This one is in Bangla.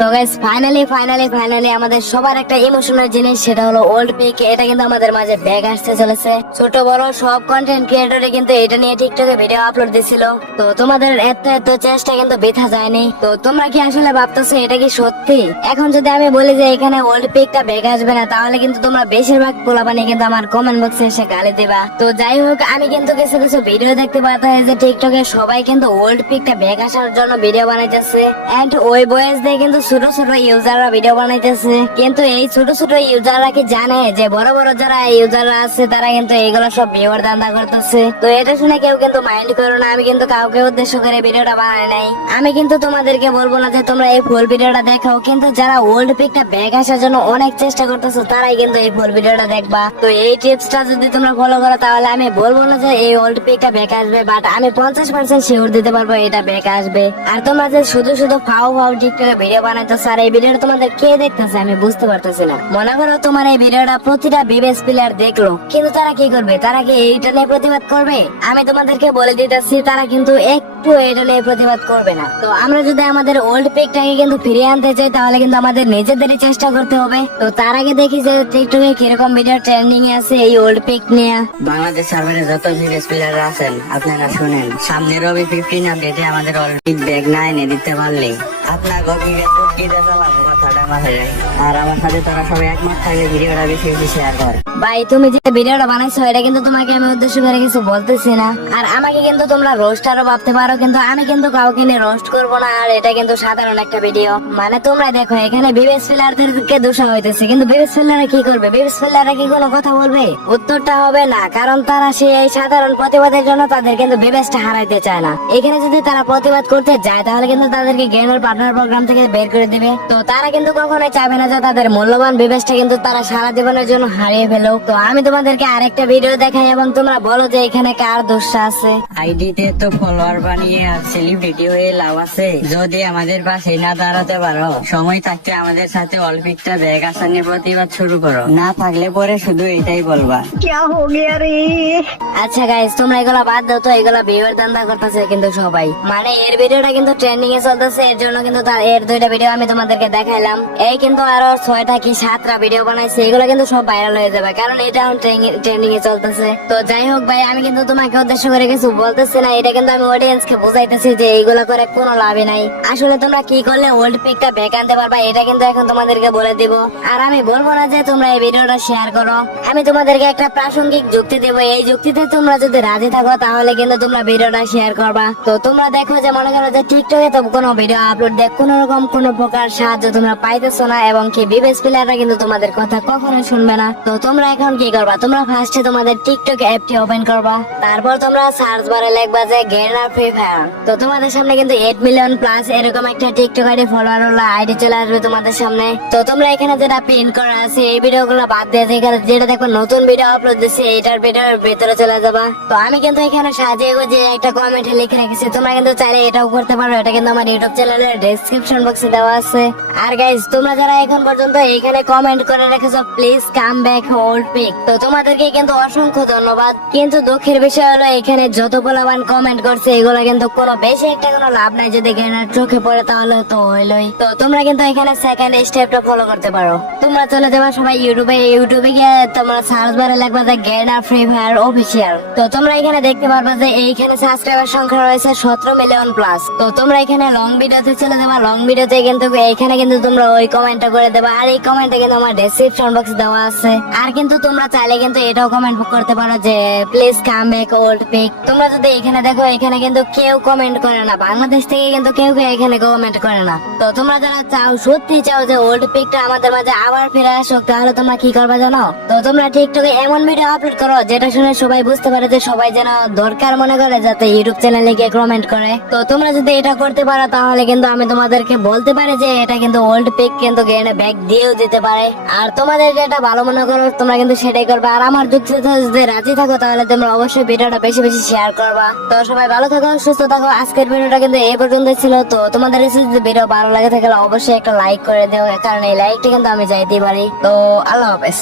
তো গাইস ফাইনালি আমাদের সবার একটা ইমোশনাল জিনিস, সেটা হলো ওল্ড পিক। এটা কিন্তু আমাদের মাঝে ব্যাগ আসতে চলেছে। ছোট বড় সব কন্টেন্ট ক্রিয়েটরে কিন্তু এটা নিয়ে টিকটকে ভিডিও আপলোড দিছিল। তো তোমাদের এত চেষ্টা কিন্তু বৃথা যায়নি। তো তোমরা কি আসলে ভাবতেছো এটা কি সত্যি? এখন যদি আমি বলি যে এখানে ওল্ড পিকটা ব্যাগ আসবে না, তাহলে কিন্তু তোমরা বেশিরভাগ পোলাপানি কিন্তু আমার কমেন্ট বক্সে এসে গালি দিবা। তো যাই হোক, আমি কিন্তু কিছু কিছু ভিডিও দেখতে পাচ্ছি যে টিকটকে সবাই কিন্তু ওল্ড পিকটা ব্যাগ আসার জন্য ভিডিও বানাইতেছে, এন্ড ওই বয়স দিয়ে কিন্তু ছোট ছোট ইউজাররা ভিডিও বানাইতেছে। কিন্তু এই ছোট ছোট ইউজাররা কি জানে যে বড় বড় যারা ইউজাররা আছে তারা কিন্তু এইগুলো সব ভিউয়ার দান্দা করতেছে? তো এটা শুনে কেউ কিন্তু মাইন্ড করো না, আমি কিন্তু কাউকে উদ্দেশ্য করে ভিডিওটা বানাই নাই। আমি কিন্তু তোমাদেরকে বলবো না যে তোমরা এই ফুল ভিডিওটা দেখো, কিন্তু যারা ওল্ড পিকটা ব্যাগ আসার জন্য অনেক চেষ্টা করতেছো তারাই কিন্তু এই ফুল ভিডিওটা দেখবা। তো এই টিপসটা যদি তোমরা ফলো করো তাহলে আমি বলবো না যে এই ওল্ড পিকটা ব্যাগ আসবে, বাট আমি 50% শিওর দিতে পারবো এটা ব্যাগ আসবে। আর তোমরা যে শুধু শুধু ফাও টিকটকে ভিডিও বানাইতেছো আর এই ভিডিওটা তোমাদের কে দেখতেছে আমি বুঝতে পারতেছি না। মনে করো তোমার এই ভিডিওটা প্রতিটা বিবেস প্লেয়ার দেখলো, কিন্তু তারা কি করবে? তারা কি এইটা নিয়ে প্রতিবাদ করবে? আমি তোমাদেরকে বলে দিতেছি তারা কিন্তু একটু এটা নিয়ে প্রতিবাদ করবে না। তো আমরা যদি আমাদের ওল্ড পিকটাকে কিন্তু ফিরিয়ে আনতে চাই তাহলে কিন্তু আমাদের নিজেদেরই চেষ্টা করতে হবে। তো তার আগে দেখি যে টিকটকে কিরকম ভিডিও ট্রেন্ডিং এ আছে এই ওল্ড পিক নিয়ে। বাংলাদেশ সার্ভারে যত সিরিয়াস প্লেয়ার আছেন আপনারা শুনেন, সামনে রবি 15 আপডেটে আমাদের অলরেডি ব্যাগ না এনে দিতে পারলে আপনার কথাটা মাথায় রাখি। আর আমার সাথে তোরা সবাই একমত থাকলে ভিডিওটা বেশি বেশি শেয়ার কর। ভাই তুমি যে ভিডিওটা বানাইছো এটা কিন্তু তোমাকে আমি উদ্দেশ্য করে কিছু বলতেছি না, আর আমাকে কিন্তু তোমরা রোস্টারও ভাবতে পারো, কিন্তু আমি কিন্তু কাউকে নিয়ে রোস্ট করবো না। আর এটা কিন্তু সাধারণ একটা ভিডিও, মানে তোমরা দেখো এখানে বিবেস প্লেয়ারদেরকে দোষা হইতেছে, কিন্তু বিবেস প্লেয়াররা কি করবে? বিবেস প্লেয়াররা কি কোনো কথা বলবে? উত্তরটা হবে না, কারণ তারা সেই সাধারণ প্রতিবাদের জন্য তাদের কিন্তু বিবেসটা হারাইতে চায় না। এখানে যদি তারা প্রতিবাদ করতে যায় তাহলে কিন্তু তাদেরকে গেমের পার্টনার প্রোগ্রাম থেকে বের করে দিবে। তো তারা কিন্তু কখনোই চাইবে না যে তাদের মূল্যবান বিবেসটা কিন্তু তারা সারা জীবনের জন্য হারিয়ে ফেলো। তো আমি তোমাদেরকে আরেকটা ভিডিও দেখাই এবং তোমরা বলো যে এখানে কার দোষ আছে। আইডিতে তো ফলোয়ার বানিয়ে আর সেলিব্রিটি হয়ে লাভ আছে। যদি আমাদের পাশে না দাঁড়াতে পারো, সময় থাকতে আমাদের সাথে অলিম্পিকটা ব্যাগ আসা নিয়ে প্রতিবাদ শুরু করো, না থাকলে পরে শুধু এটাই বলবা আচ্ছা গাইস, তোমরা এগুলা বাদ দাও তো, এগুলা ভিউয়ার দান্দা করতেছে কিন্তু সবাই। মানে এর ভিডিওটা কিন্তু ট্রেন্ডিং এ চলতেছে, এর জন্য কিন্তু এর দুইটা ভিডিও আমি তোমাদেরকে দেখাইলাম। এই কিন্তু আরো 6টা কি 7টা ভিডিও বানাইছে, এগুলো কিন্তু সব ভাইরাল হয়ে যাবে কারণ এটা ট্রেন্ডিং এ চলতেছে। তো যাই হোক ভাই, আমি কিন্তু তোমাকে উদ্দেশ্য করে কিছু বলতেছি না, এটা কিন্তু আমি অডিয়েন্স কে বুঝাইতেছি যে এইগুলা করে কোনো লাভই নাই। আসলে তোমরা কি করলে ওল্ড পিকটা ব্যাক আনতে পারবা এটা কিন্তু এখন তোমাদেরকে বলে দিব। আর আমি বলবো না যে তোমরা এই ভিডিওটা শেয়ার করো, আমি তোমাদেরকে একটা প্রাসঙ্গিক যুক্তি দেব। এই যুক্তিতে তোমরা যদি রাজি থাকো তাহলে কিন্তু তোমরা ভিডিওটা শেয়ার করবা। তো তোমরা দেখো যে মনে করো যে টিকটকে তো কোনো ভিডিও আপলোড দেখ কোন রকম কোন প্রকার সাহায্য তোমরা পাইতেছো না, এবং কি বিবেস প্লেয়াররা কিন্তু তোমাদের কথা কখনোই শুনবে না। তো তোমরা এখন কি করবা? তোমরা ফার্স্টে তোমাদের টিকটক অ্যাপটি ওপেন করবা, তারপর তোমরা সার্চ বারে লিখবা যে গেনার ফ্রি ফায়ার। তো তোমাদের সামনে কিন্তু 8 মিলিয়ন প্লাস এরকম একটা টিকটক আইডি ফলোয়ার হলো আইডি চলে আসবে তোমাদের সামনে। তো তোমরা এখানে যেটা পিন করা আছে এই ভিডিওগুলো বাদ দিয়ে যেটা দেখো নতুন ভিডিও আপলোড দিচ্ছে এটার ভিডিওর ভিতরে চলে যাবা। তো আমি কিন্তু এখানে সাজিয়ে গুছিয়ে একটা কমেন্টে লিখে রেখেছি, তোমরা কিন্তু চাইলে এটাও করতে পারো। এটা কিন্তু আমার ইউটিউব চ্যানেলের ডেসক্রিপশন বক্সে দেওয়া আছে। আর গাইস, তোমরা যারা এখন পর্যন্ত এখানে কমেন্ট করে রেখেছো please come back old pic, তো তোমাদেরকে কিন্তু অসংখ্য ধন্যবাদ। কিন্তু দুঃখের বিষয় হলো এখানে যত পোলাবান কমেন্ট করছে এগুলো কিন্তু কোনো বেশি একটা কোনো লাভ নাই, যদি গেনার চোখে পড়ে তাহলে তো হইলই। তো তোমরা কিন্তু এখানে সেকেন্ড স্টেপটা ফলো করতে পারো। তোমরা চলে যাবা সবাই ইউটিউবে গিয়ে তোমরা সার্চ বারে লিখবা যে গেনার ফ্রি ফায়ার অফিসিয়াল। তো তোমরা এখানে দেখতে পারবা যে এইখানে সাবস্ক্রাইবার সংখ্যা রয়েছে 17 মিলিয়ন প্লাস। তো তোমরা এখানে লং ভিডিওতে চলে যাবা, লং ভিডিওতে কিন্তু এখানে কিন্তু তোমরা ওই কমেন্টটা করে দেবা, আর এই কমেন্টে কিন্তু আমার ডেসক্রিপশন বক্সে দেওয়া আছে। আর কিন্তু তোমরা চাইলে কিন্তু এটাও কমেন্ট করতে পারো যে please come back old pic. তোমরা যদি এখানে দেখো এখানে কিন্তু কেউ কমেন্ট করে না, বাংলাদেশ থেকে কিন্তু কেউ এখানে কমেন্ট করে না। তো তোমরা যারা চাও সত্যি চাও যে ওল্ড পিকটা আমাদের মাঝে আবার ফিরে আসুক, তাহলে তোমরা কি করবে জানো? তো তোমরা টিকটকে এমন ভিডিও আপলোড করো যেটা শুনে সবাই বুঝতে পারে যে সবাই যেন দরকার মনে করে যাতে ইউটিউব চ্যানেলে গিয়ে কমেন্ট করে। তো তোমরা যদি এটা করতে পারো তাহলে কিন্তু আমি তোমাদেরকে বলতে পারি যে এটা কিন্তু ওল্ড পিক কিন্তু গেনে ব্যাক দিয়েও দিতে পারে। আর তোমাদের যেটা ভালো মনে করো তোমরা কিন্তু সেটাই করবে। আর আমার যুক্তিতে যদি রাজি থাকো তাহলে তোমরা অবশ্যই ভিডিওটা বেশি বেশি শেয়ার করবা। তো সবাই ভালো থাকো, সুস্থ থাকো। আজকের ভিডিওটা কিন্তু এই পর্যন্তই ছিল। তো তোমাদের যদি ভিডিও ভালো লাগে থাকলে অবশ্যই একটা লাইক করে দিও, কারণ এই লাইকটা কিন্তু আমি চাইতেই পারি। তো আল্লাহ হাফেজ।